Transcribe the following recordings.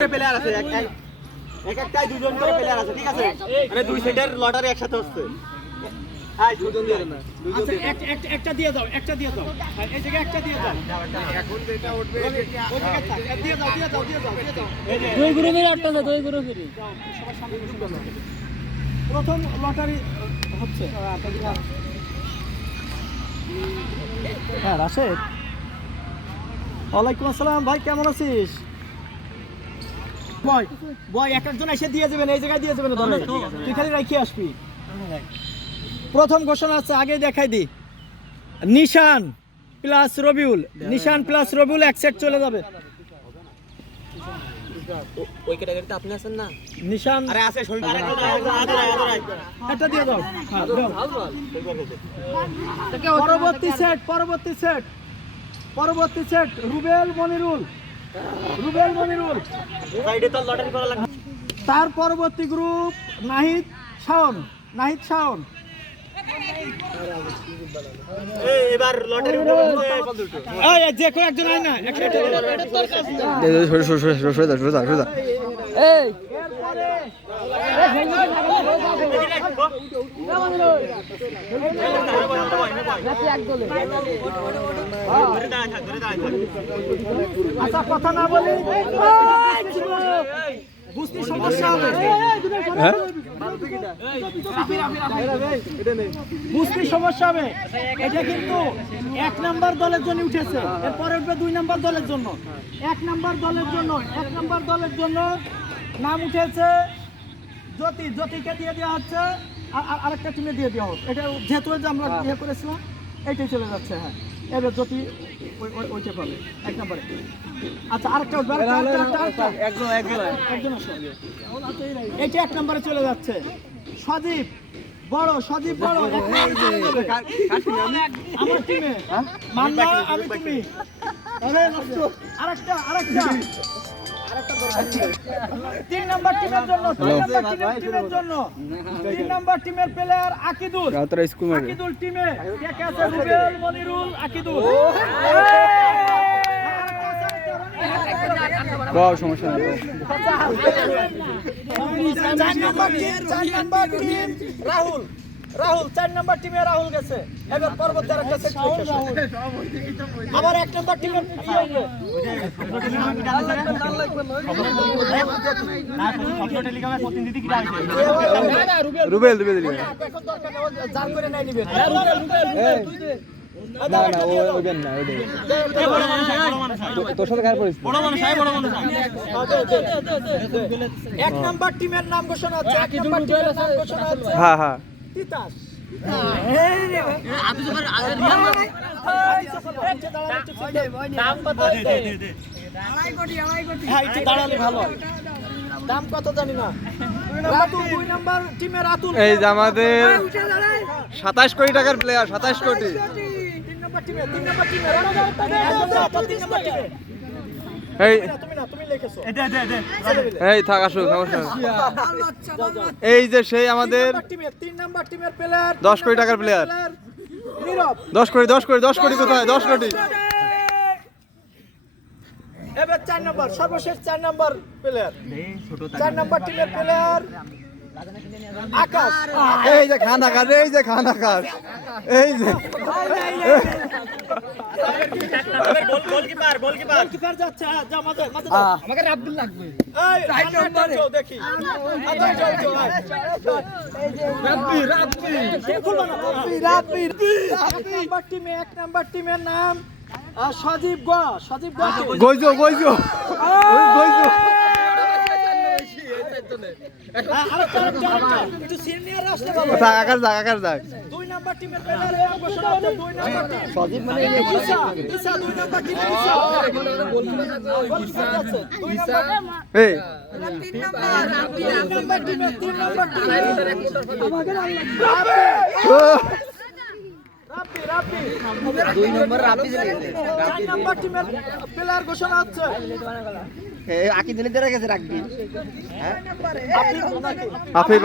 Player আছে এক এক- এক একটাই দুজন করে প্লেয়ার আছে ঠিক আছে? মানে দুই সেটের লটারি একসাথে হচ্ছে। দুজন দিয়ে দেন না দুজন একটা একটা একটা দিয়ে দাও একটা দিয়ে দাও। এই জায়গায় একটা দিয়ে দাও। এখন যেটা উঠবে দিয়ে দাও দিয়ে দাও দিয়ে দাও দিয়ে দাও। দুই গ্রুপের আটটা না দুই গ্রুপের সবার সামনে যুক্ত করো। প্রথম লটারি হচ্ছে। হ্যাঁ রাশেদ। ওয়ালাইকুম আসসালাম ভাই কেমন আছিস? বয় বয় এক একজন এসে দিয়ে যাবেন এই জায়গায় দিয়ে যাবেন তুই খালি রাখি আসবি। প্রথম ঘোষণা আছে আগে দেখাই দি। নিশান প্লাস রবিউল নিশান প্লাস রবিউল এক সেট চলে যাবে। ওই ক্যাটাগরিতে আপনি আছেন না? নিশান আরে আছে শরীর আরে আদর আদর একটা দিয়ে দাও। পরবর্তী সেট পরবর্তী সেট পরবর্তী সেট রুবেল মনিরুল। রুবেল মনিরুল সাইডে তো লটারি করা লাগবে তার পরবর্তী গ্রুপ নাহিদ শাওন নাহিদ শাওন এই আচ্ছা কথা না বলি। বুঝতে সমস্যা হবে। বুঝতে সমস্যা হবে। এটা কিন্তু এক নাম্বার দলের জন্য উঠেছে। এরপরে উঠবে দুই নাম্বার দলের জন্য। এক নাম্বার দলের জন্য এক নাম্বার দলের জন্য নাম উঠেছে জ্যোতি। জ্যোতিকে দিয়ে দেওয়া হচ্ছে। আর আরেকটা টিমে দিয়ে দেওয়া হোক। এটা যেহেতু যে আমরা ইয়ে করেছিলাম এইটাই চলে যাচ্ছে হ্যাঁ। এবার ওই- ওইটা পাবে এক নম্বরে। আচ্ছা আরেকটা আছে। এইটা এক নম্বরে চলে যাচ্ছে। সজীব বড় সজীব বড়। আমার টিমে মান্না আমি তুমি। আরেকটা আরেকটা। তিন নাম্বার টিমের জন্য তিন নাম্বার টিমের টিমের জন্য। তিন নাম্বার টিমের প্লেয়ার আকিদুল। আকিদুল টিমে কে কে আছে রুবেল মনিরুল আকিদুল। সমস্যা নেই। চার নাম্বার টিম চার নাম্বার টিম রাহুল। রাহুল চার নাম্বার টিমে রাহুল গেছে। এবার পরবর্তী আরেকটা সেট আবার এক নাম্বার আছে রুবেল রুবেল এখন দরকার নেই, ও জার করে নাই নিবেন না না ও ওইবেন না ওইবেন বড় মানুষ হয়, বড় মানুষ হয়। তোর সাথে খারাপ পরিস্থিতি বড় মানুষ হয়, বড় মানুষ। এক নাম্বার টিমের নাম ঘোষণা হচ্ছে এক নাম্বার টিমের নাম ঘোষণা হচ্ছে হ্যাঁ হ্যাঁ। তিতাস দাম কত একটু দাঁড়ালে ভালো। দাম কত জানি না রাতুল দুই নাম্বার টিমের রাতুল এই যে আমাদের সাতাশ কোটি টাকার প্লেয়ার সাতাশ কোটি। তিন নাম্বার টিমে তিন নাম্বার টিমে তিন নাম্বার টিমে এই তুমি না তুমি লিখেছো। দে, দে, দে। এই থাক আসুক সমস্যা এই যে সেই আমাদের টিমের তিন নাম্বার টিমের প্লেয়ার দশ কোটি টাকার প্লেয়ার দশ কোটি দশ কোটি দশ কোটি কোথায়? দশ কোটি। এবার চার নম্বর সর্বশেষ চার নম্বর প্লেয়ার চার নম্বর টিমের প্লেয়ার আকাশ। এই যে খান আকাশ এই যে খান আকাশ। এই যে। এক নাম্বার টিমের নাম সজীব গ সজীব গ গইজো গইজো হ্যাঁ, আরেকটা, আরেকটা, আরেকটা। একটু senior আসলে ভালো। থাক আকাশ যাক আকাশ যাক দুই নাম্বার টিমের প্লেয়ার ঘোষণা হচ্ছে, দুই নাম্বার টিম। ঈসা, ঈসা, দুই নাম্বার টিমে ঈসা। দুই নাম্বার এই তিন নাম্বার টিমে, তিন নাম্বার টিমে। রাব্বি, নম্বর রাফিজ চার নাম্বার টিমের প্লেয়ার ঘোষণা হচ্ছে। আকি দিলে রাখবি আফিফ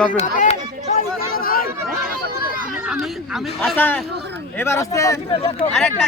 আচ্ছা এবার হচ্ছে আরেকটা